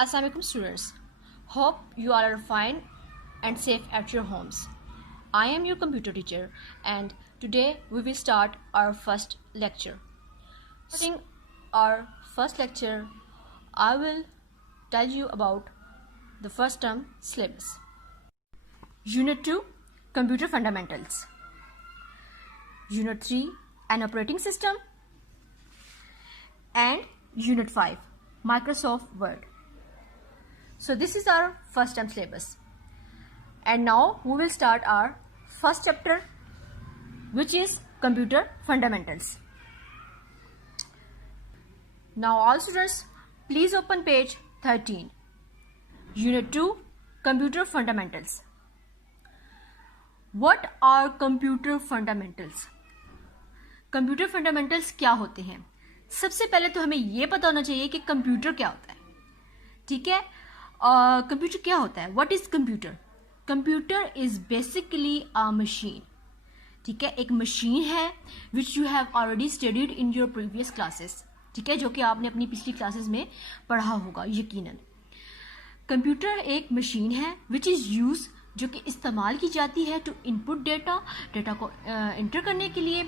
Assalamualaikum students. Hope you all are fine and safe at your homes. I am your computer teacher and today we will start our first lecture. Starting our first lecture, I will tell you about the first term syllabus. Unit 2 Computer Fundamentals. Unit 3 An Operating System. And Unit 5 Microsoft Word. So this is our first term syllabus. And now we will start our first chapter, which is Computer Fundamentals. Now all students, please open page 13. Unit 2 Computer Fundamentals. What are computer fundamentals? Computer fundamentals क्या होते हैं? सबसे पहले तो हमें ये पता होना चाहिए कि कंप्यूटर क्या होता है. ठीक है, कंप्यूटर क्या होता है? What is computer? Computer is basically a machine. ठीक है, एक मशीन है which you have already studied in your previous classes. ठीक है, जो कि आपने अपनी पिछली क्लासेस में पढ़ा होगा यकीनन. कंप्यूटर एक मशीन है विच इज यूज, जो कि इस्तेमाल की जाती है टू इनपुट डेटा को इंटर करने के लिए.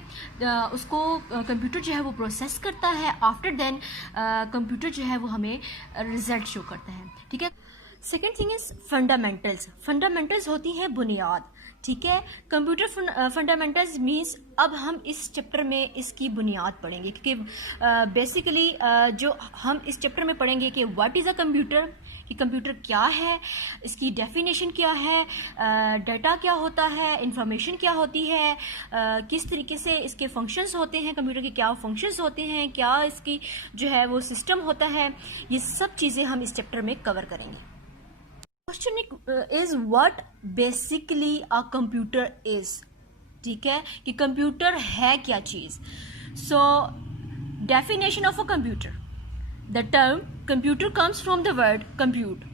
उसको कंप्यूटर जो है वो प्रोसेस करता है. आफ्टर देन कंप्यूटर जो है वो हमें रिजल्ट शो करता है. ठीक है. Second thing is fundamentals. Fundamentals होती हैं बुनियाद. ठीक है, कंप्यूटर फंडामेंटल्स मीन्स अब हम इस चैप्टर में इसकी बुनियाद पढ़ेंगे, क्योंकि बेसिकली जो हम इस चैप्टर में पढ़ेंगे कि व्हाट इज़ अ कंप्यूटर, कि कंप्यूटर क्या है, इसकी डेफिनेशन क्या है, डाटा क्या होता है, इंफॉर्मेशन क्या होती है, किस तरीके से इसके फंक्शंस होते हैं, कंप्यूटर के क्या फंक्शंस होते हैं, क्या इसकी जो है वो सिस्टम होता है. ये सब चीज़ें हम इस चैप्टर में कवर करेंगे. Question is what basically a computer is. ठीक है, कि कंप्यूटर है क्या चीज़. So definition of a computer. The term computer comes from the word compute.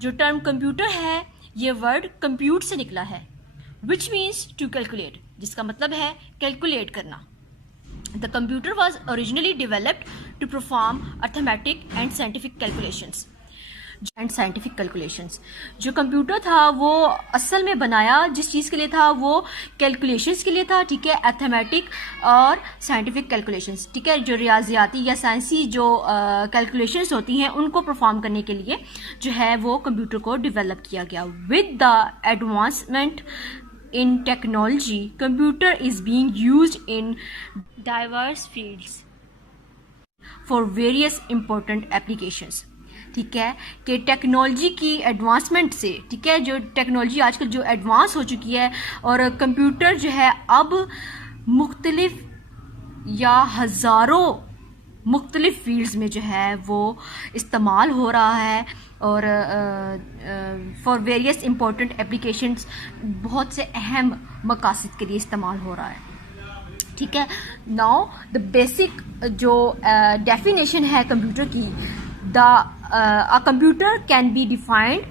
जो टर्म कंप्यूटर है ये वर्ड कंप्यूट से निकला है, विच मीन्स टू कैलकुलेट, जिसका मतलब है कैलकुलेट करना. The computer was originally developed to perform arithmetic and scientific calculations. जो कंप्यूटर था वो असल में बनाया जिस चीज़ के लिए था वो कैलकुलेशंस के लिए था. ठीक है, अर्थमेटिक और साइंटिफिक कैलकुलेशंस. ठीक है, जो रियाजियाती या साइंसी जो कैलकुलेशंस होती हैं उनको परफॉर्म करने के लिए जो है वो कंप्यूटर को डेवलप किया गया. With the advancement in technology, computer is being used in diverse fields for various important applications. ठीक है, कि टेक्नोलॉजी की एडवांसमेंट से, ठीक है, जो टेक्नोलॉजी आजकल जो एडवांस हो चुकी है और कंप्यूटर जो है अब मुख्तलिफ या हज़ारों मुख्तलिफ फील्ड्स में जो है वो इस्तेमाल हो रहा है और फॉर वेरियस इम्पोर्टेंट एप्लीकेशंस, बहुत से अहम मकासद के लिए इस्तेमाल हो रहा है. ठीक है. नाउ द बेसिक जो डेफिनेशन है कंप्यूटर की, a computer can be defined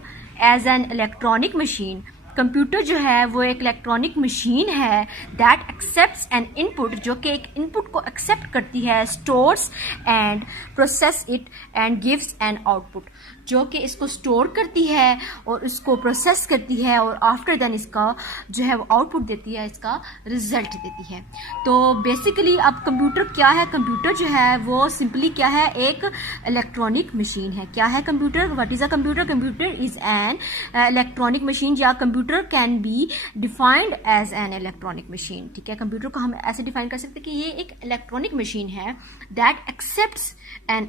as an electronic machine. Computer जो है वो एक इलेक्ट्रॉनिक मशीन है दैट एक्सेप्ट्स एन इनपुट, जो कि एक इनपुट को एक्सेप्ट करती है, stores and process it and gives an output, जो कि इसको स्टोर करती है और इसको प्रोसेस करती है और आफ्टर देन इसका जो है वो आउटपुट देती है, इसका रिजल्ट देती है. तो बेसिकली अब कंप्यूटर क्या है? कंप्यूटर जो है वो सिंपली क्या है? एक इलेक्ट्रॉनिक मशीन है. क्या है computer? What is a computer? Computer is an electronic machine, या computer can be defined as an electronic machine. ठीक है, कंप्यूटर को हम ऐसे डिफाइन कर सकते हैं कि ये एक इलेक्ट्रॉनिक मशीन है दैट एक्सेप्ट्स एन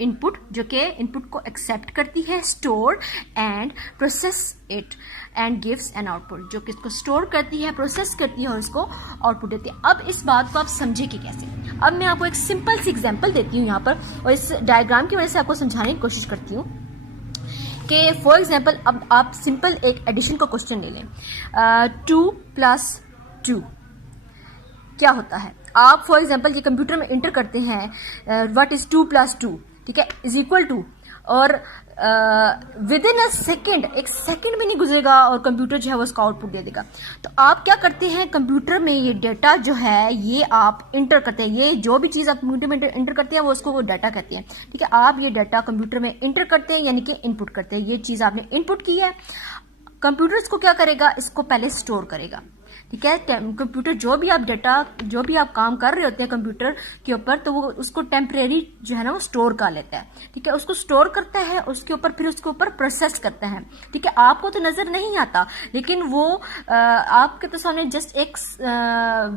इनपुट, जो कि इनपुट को एक्सेप्ट करती है, store and process it and gives an output, जो कि इसको स्टोर करती है, प्रोसेस करती है और इसको आउटपुट देती है. अब इस बात को आप समझे कि कैसे. अब मैं आपको एक सिंपल सी एग्जांपल देती हूँ यहाँ पर और इस डायग्राम की वजह से आपको समझाने की कोशिश करती हूँ कि फॉर एग्जाम्पल अब आप सिंपल एक एडिशन का क्वेश्चन ले लें. 2 + 2 क्या होता है? आप फॉर एग्जाम्पल ये कंप्यूटर में इंटर करते हैं व्हाट इज 2 + 2. ठीक है, इज इक्वल टू, और विद इन अ सेकेंड, एक सेकेंड भी नहीं गुजरेगा और कंप्यूटर जो है वो उसका आउटपुट दे देगा। तो आप क्या करते हैं, कंप्यूटर में ये डेटा जो है ये आप इंटर करते हैं, ये जो भी चीज़ आप कंप्यूटर में इंटर करते हैं वो उसको वो डाटा कहते हैं। ठीक है, आप ये डाटा कंप्यूटर में इंटर करते हैं, यानी कि इनपुट करते हैं। ये चीज़ आपने इनपुट की है, कंप्यूटर इसको क्या करेगा, इसको पहले स्टोर करेगा। ठीक है, कंप्यूटर जो भी आप डाटा, जो भी आप काम कर रहे होते हैं कंप्यूटर के ऊपर, तो वो उसको टेम्परेरी जो है ना वो स्टोर कर लेता है। ठीक है, उसको स्टोर करता है, उसके ऊपर फिर उसके ऊपर प्रोसेस करता है। ठीक है, आपको तो नजर नहीं आता, लेकिन वो आपके तो सामने जस्ट एक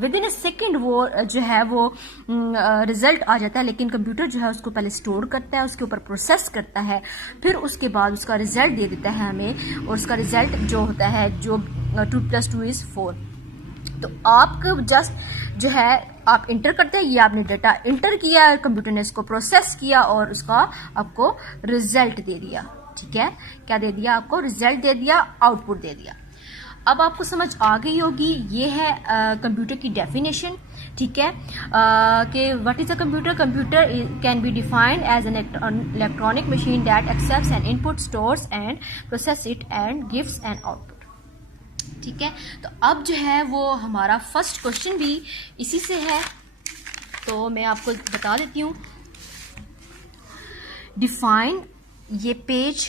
विद इन ए सेकेंड वो जो है वो रिजल्ट आ जाता है, लेकिन कंप्यूटर जो है उसको पहले स्टोर करता है, उसके ऊपर प्रोसेस करता है, फिर उसके बाद उसका रिजल्ट दे देता है हमें, और उसका रिजल्ट जो होता है जो 2 + 2 = 4। तो आपको जस्ट जो है आप इंटर करते हैं, ये आपने डाटा इंटर किया, कंप्यूटर ने इसको प्रोसेस किया और उसका आपको रिजल्ट दे दिया। ठीक है, क्या दे दिया आपको, रिजल्ट दे दिया, आउटपुट दे दिया। अब आपको समझ आ गई होगी, ये है कंप्यूटर की डेफिनेशन। ठीक है, कि what is a computer, computer can be defined as an electronic machine that accepts an input, stores and process it and gives an output. ठीक है, तो अब जो है वो हमारा फर्स्ट क्वेश्चन भी इसी से है, तो मैं आपको बता देती हूँ। डिफाइन, ये page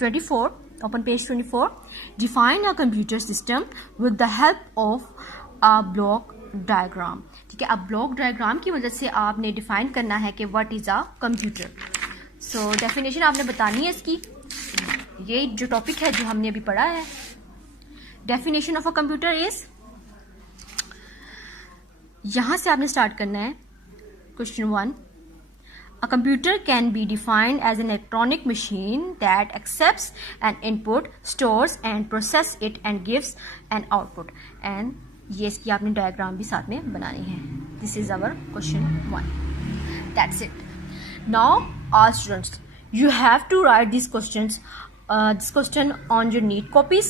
24, open page 24। Define a computer system with the help of a block diagram. ठीक है, अब ब्लॉक डायग्राम की मदद से आपने डिफाइन करना है कि what is a computer. So definition आपने बतानी है इसकी, ये जो टॉपिक है जो हमने अभी पढ़ा है। Definition of a computer is, यहां से आपने स्टार्ट करना है। Question 1, a computer can be defined as an electronic machine that accepts an input, stores and process it and gives an output. And ये इसकी आपने डायग्राम भी साथ में बनानी है। This is our question 1, that's it. Now our students, you have to write these questions, this question on your neat copies